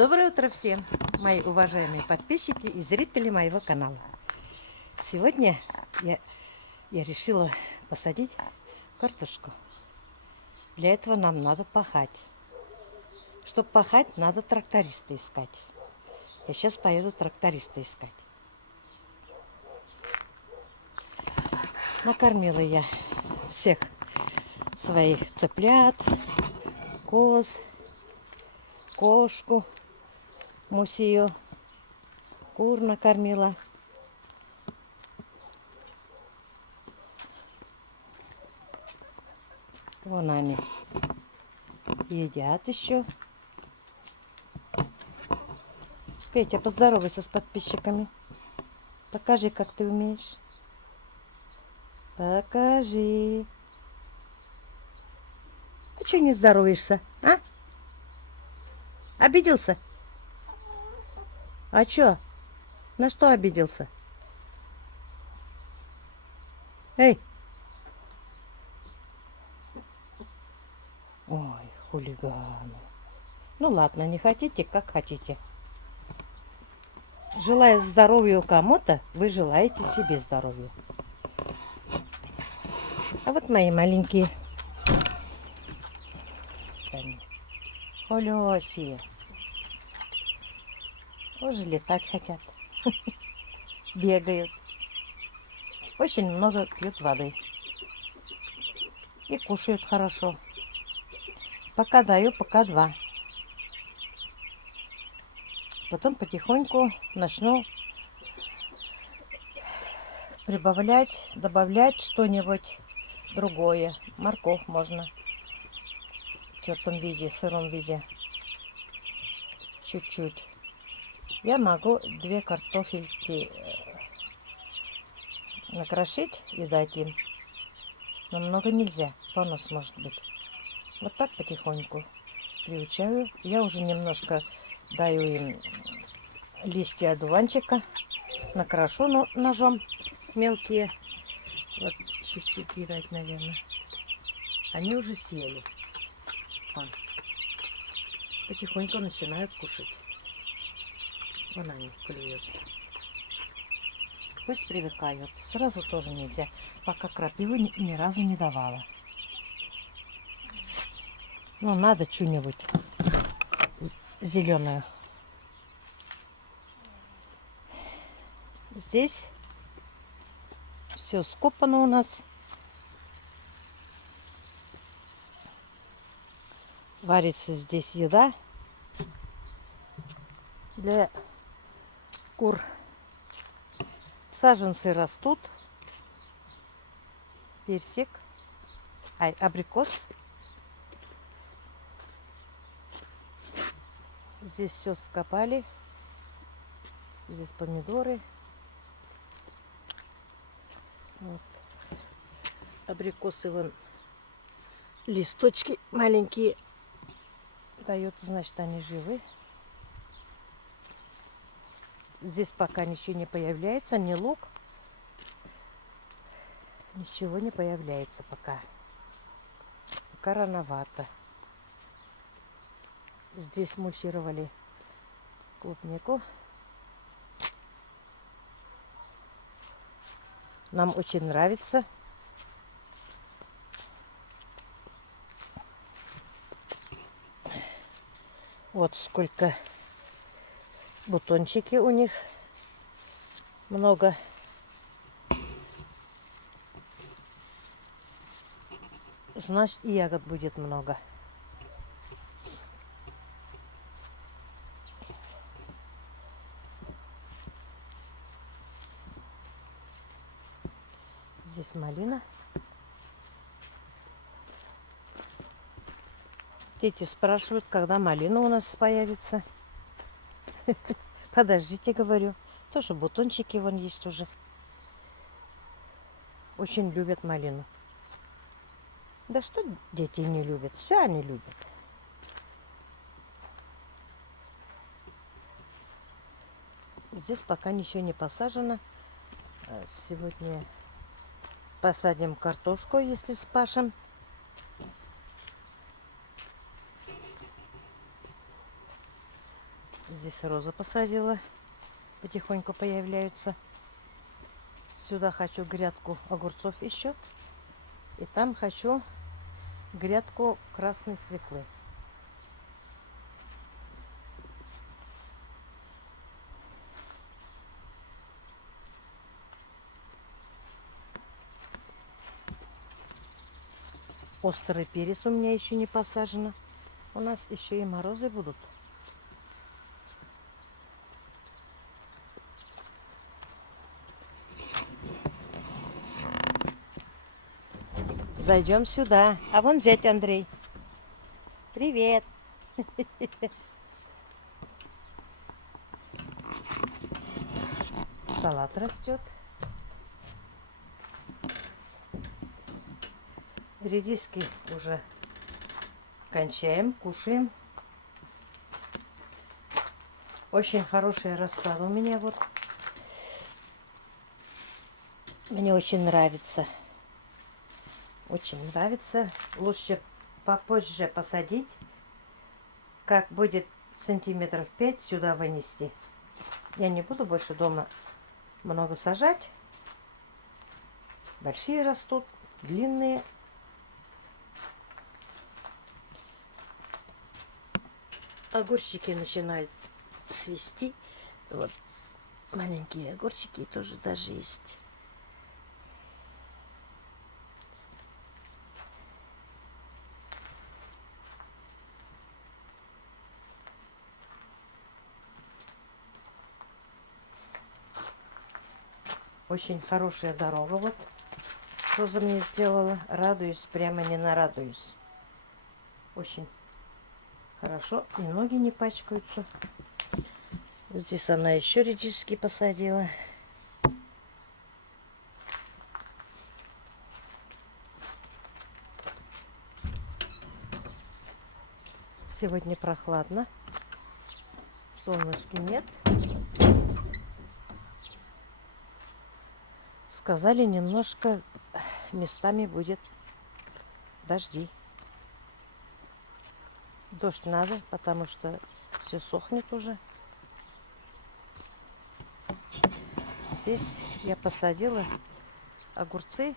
Доброе утро всем, мои уважаемые подписчики и зрители моего канала. Сегодня я решила посадить картошку. Для этого нам надо пахать. Чтобы пахать, надо тракториста искать. Я сейчас поеду тракториста искать. Накормила я всех своих цыплят, коз, кошку, мусию, кур накормила. Вон они едят еще. Петя, поздоровайся с подписчиками. Покажи, как ты умеешь. Покажи. Ты что не здороваешься, а? Обиделся? А что? На что обиделся? Эй! Ой, хулиганы. Ну ладно, не хотите, как хотите. Желая здоровья кому-то, вы желаете себе здоровья. А вот мои маленькие. Олёси. Тоже летать хотят. Бегают. Очень много пьют воды. И кушают хорошо. Пока даю, пока два. Потом потихоньку начну прибавлять, добавлять что-нибудь другое. Морковь можно в тертом виде, сыром виде. Чуть-чуть. Я могу 2 картофельки накрошить и дать им. Но много нельзя, понос может быть. Вот так потихоньку приучаю. Я уже немножко даю им листья одуванчика. Накрошу ножом мелкие. Вот чуть-чуть видать, наверное. Они уже съели. Вон. Потихоньку начинают кушать. Вон они клюют. Пусть привыкают. Сразу тоже нельзя. Пока крапивы ни разу не давала. Ну, надо что-нибудь зеленое. Здесь все скопано у нас. Варится здесь еда для кур. Саженцы растут. Персик. Абрикос. Здесь все скопали. Здесь помидоры. Вот. Абрикосы вон листочки маленькие дают, значит, они живы. Здесь пока ничего не появляется, ни лук. Ничего не появляется пока. Пока рановато. Здесь мульчировали клубнику. Нам очень нравится. Вот сколько бутончики у них. Много. Значит, и ягод будет много. Здесь малина. Дети спрашивают, когда малина у нас появится. Подождите, говорю. Тоже бутончики вон есть уже. Очень любят малину. Да что дети не любят? Все они любят. Здесь пока ничего не посажено. Сегодня посадим картошку, если спашем. Здесь розу посадила. Потихоньку появляются. Сюда хочу грядку огурцов еще. И там хочу грядку красной свеклы. Острый перец у меня еще не посажено. У нас еще и морозы будут. Зайдем сюда. А вон зять Андрей. Привет. Салат растет. Редиски уже кончаем, кушаем. Очень хорошая рассада у меня вот. Мне очень нравится. Очень нравится. Лучше попозже посадить. Как будет сантиметров 5 сюда вынести. Я не буду больше дома много сажать. Большие растут, длинные. Огурчики начинают свести. Вот маленькие огурчики тоже даже есть. Очень хорошая дорога вот. Роза мне сделала. Радуюсь, прямо не нарадуюсь. Очень хорошо. И ноги не пачкаются. Здесь она еще редиски посадила. Сегодня прохладно. Солнышки нет. Сказали, немножко местами будет дожди. Дождь надо, потому что все сохнет уже. Здесь я посадила огурцы.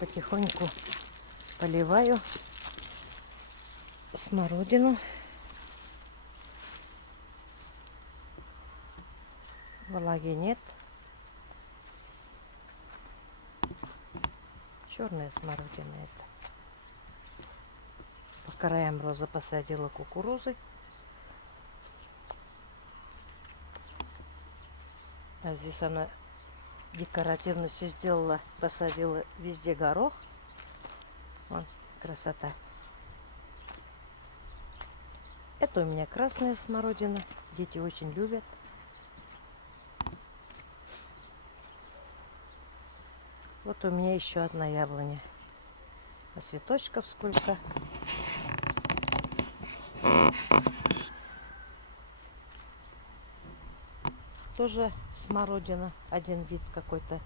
Потихоньку поливаю смородину. Влаги нет. Черная смородина это. По краям роза посадила кукурузы. А здесь она декоративно все сделала. Посадила везде горох. Вон, красота. Это у меня красная смородина. Дети очень любят. Вот у меня еще одна яблоня. А цветочков сколько. Тоже смородина. Один вид какой-то.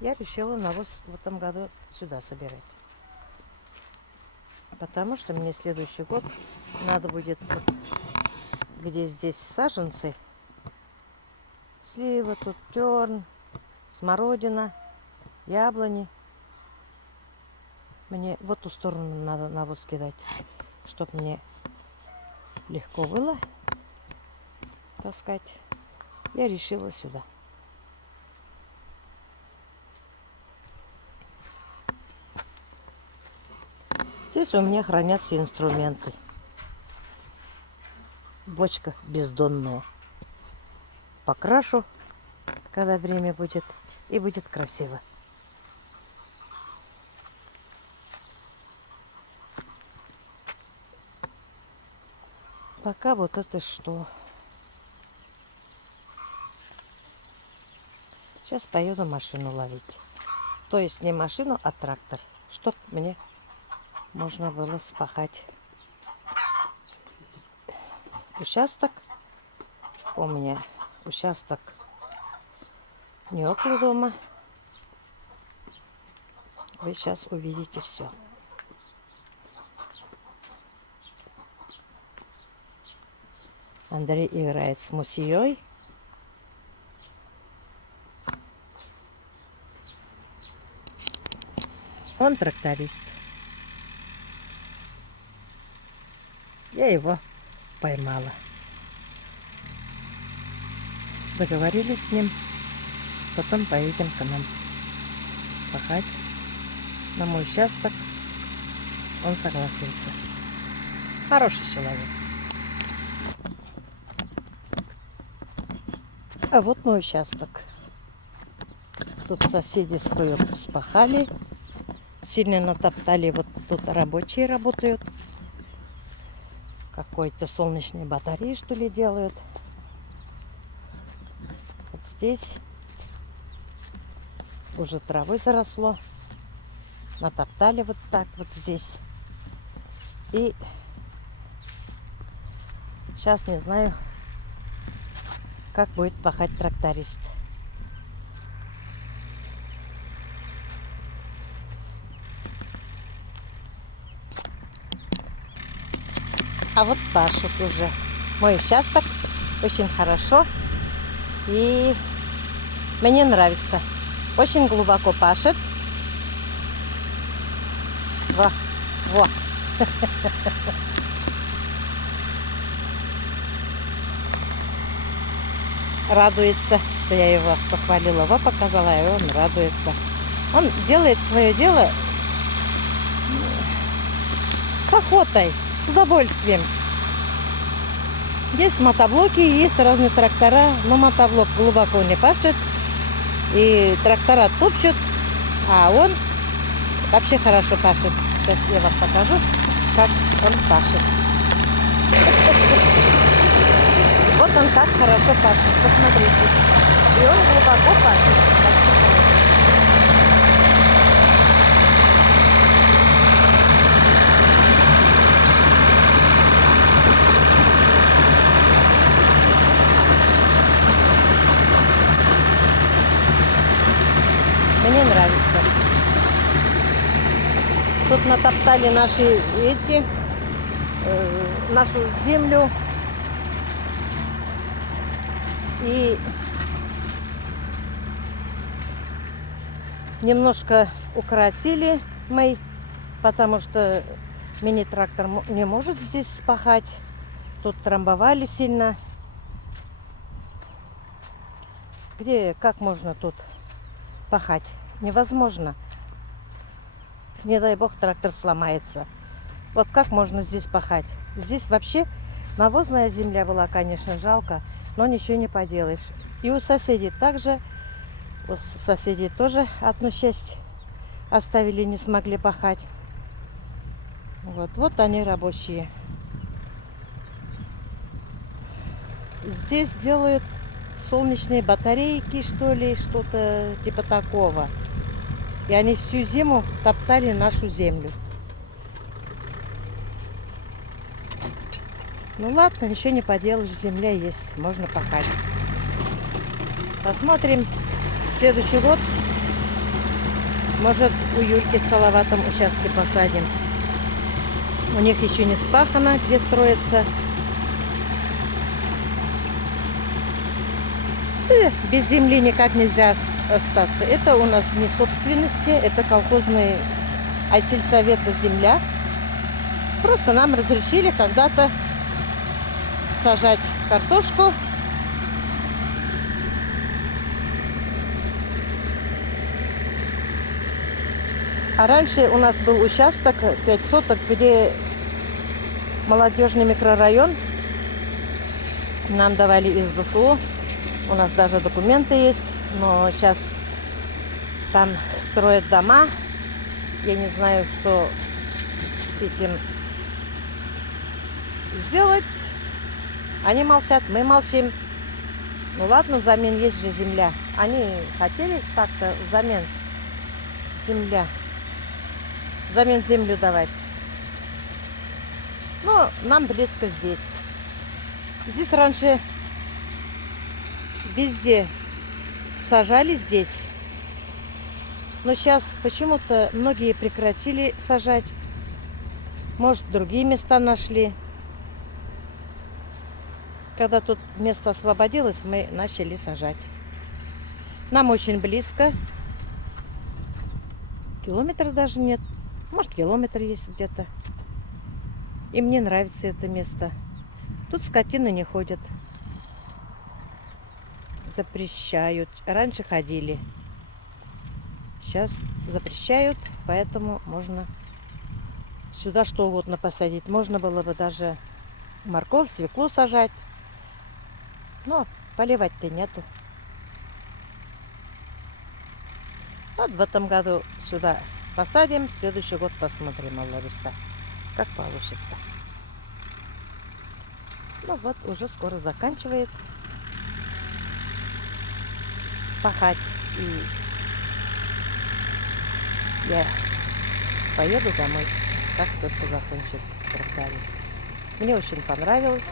Я решила навоз в этом году сюда собирать. Потому что мне следующий год надо будет, вот, где здесь саженцы, слива, тут терн, смородина, яблони. Мне в эту сторону надо навоз кидать, чтобы мне легко было таскать. Я решила сюда. Здесь у меня хранятся инструменты. Бочка без дна. Покрашу, когда время будет, и будет красиво. Пока вот это что. Сейчас поеду машину ловить. То есть не машину, а трактор. чтоб мне можно было спахать участок. У меня участок не около дома. Вы сейчас увидите все. Андрей играет с Мусией. Он тракторист. Я его поймала. Договорились с ним. Потом поедем к нам пахать на мой участок. Он согласился. Хороший человек. А вот мой участок. Тут соседи свое спахали. Сильно натоптали. Вот тут рабочие работают. Какой-то солнечные батареи, что ли, делают. Вот здесь уже травой заросло. Натоптали вот так вот здесь. И сейчас не знаю, как будет пахать тракторист. А вот пашут уже. Мой участок очень хорошо. И мне нравится. Очень глубоко пашет. Во. Радуется, что я его похвалила, его показала, и он радуется. Он делает свое дело с охотой, с удовольствием. Есть мотоблоки, есть разные трактора, но мотоблок глубоко не пашет, и трактора топчут, а он вообще хорошо пашет. Сейчас я вам покажу, как он пашет. Вот он как хорошо пашет, посмотрите. И он глубоко пашет. Мне нравится. Тут натоптали наши нашу землю. И немножко укоротили мы, потому что мини-трактор не может здесь спахать. Тут трамбовали сильно. Как можно тут пахать? Невозможно. Не дай бог трактор сломается. Вот как можно здесь пахать? Здесь вообще навозная земля была, конечно, жалко, но ничего не поделаешь. И у соседей также, у соседей тоже одну часть оставили, не смогли пахать. Вот они рабочие. Здесь делают солнечные батарейки, что ли, что-то типа такого. И они всю зиму топтали нашу землю. Ну ладно, ничего не поделаешь, земля есть, можно пахать. Посмотрим, в следующий год, может, у Юльки с Салаватом участки посадим. У них еще не спахано, где строится. И без земли никак нельзя остаться. Это у нас не собственности, это колхозный сельсовета земля. Просто нам разрешили когда-то сажать картошку. А раньше у нас был участок 5 соток, где молодежный микрорайон. Нам давали из ЗСУ. У нас даже документы есть. Но сейчас там строят дома. Я не знаю, что с этим сделать. Они молчат, мы молчим. Ну ладно, взамен есть же земля. Они хотели как-то взамен земля. взамен землю давать. Но нам близко здесь. Здесь раньше везде сажали здесь. Но сейчас почему-то многие прекратили сажать. Может, другие места нашли. Когда тут место освободилось, мы начали сажать. Нам очень близко. Километра даже нет. Может, километр есть где-то. И мне нравится это место. Тут скотина не ходит. Запрещают. Раньше ходили. Сейчас запрещают, поэтому можно сюда что угодно посадить. Можно было бы даже морковь, свеклу сажать. Но поливать-то нету. Вот в этом году сюда посадим, в следующий год посмотрим, Лариса, как получится. Ну вот, уже скоро заканчивает пахать. И я поеду домой, как только закончит тракторист. Мне очень понравилось.